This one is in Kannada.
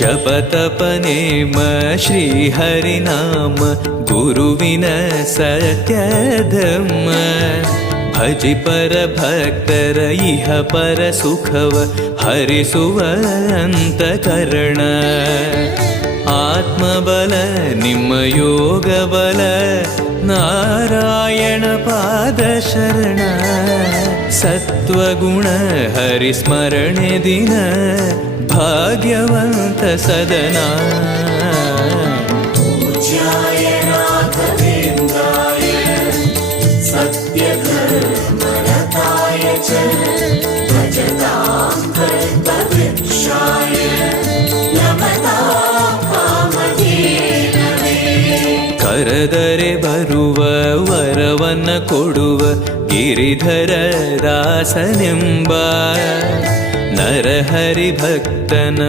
ಜಪತಪನೇಮ ಶ್ರೀಹರಿನಾಮ ಗುರುವಿನ ಸತ್ಯಧಮ್ಮ ಭಜಿ ಪರ ಭಕ್ತರ ಇಹ ಪರ ಸುಖವ ಹರಿಸುವ ಅಂತಃಕರಣ ಆತ್ಮಬಲ ನಿಮ್ಮ ಯೋಗ ಬಲ ನಾರಾಯಣ ಪಾದ ಶರಣ ಸತ್ವಗುಣ ಹರಿಸ್ಮರಣೆ ದಿನ ಭಾಗ್ಯವಂತ ಸದನ पूज्याय राघवेन्द्राय सत्यधर्मरताय च भजतां कल्पवृक्षाय नमतां कामधेनवे ಕರೆದರೆ ಬರುವ ವರವನ್ನ ಕೊಡುವ ಗಿರಿಧರ ದಾಸನೆಂಬ ನರಹರಿ ಭಕ್ತನ